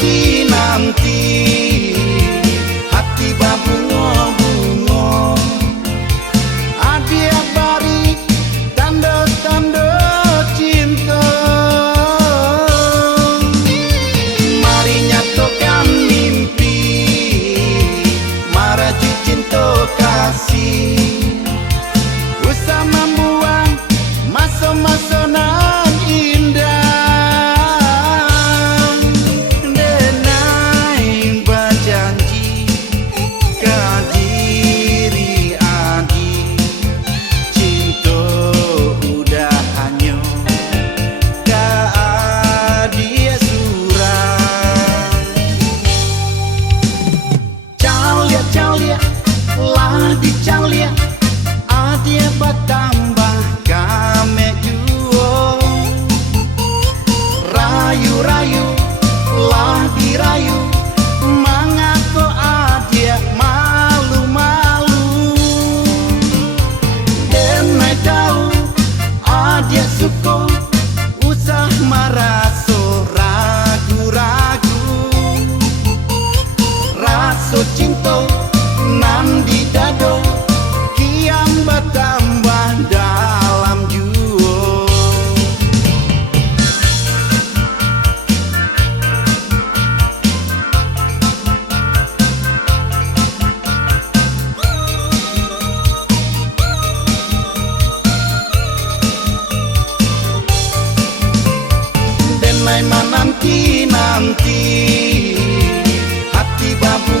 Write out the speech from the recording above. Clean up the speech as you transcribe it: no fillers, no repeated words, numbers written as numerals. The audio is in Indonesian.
nanti-nanti hati babungo-bungo adia bari tanda-tanda cinta. Mari nyatakan mimpi maraju cinta kasih, usah membuang masa-masa nan indah. Denai berjanji ke diri adi, cinta udah hanya ke adia surah. Calia lah dicalia adia bertambah kame juo, rayu-rayu lah dirayu mengaku adia malu-malu. Denai tahu adia suko usah maraso ragu-ragu, raso cinta nan di dado kian bertambah dalam juo. Denai menanti-nanti hati babu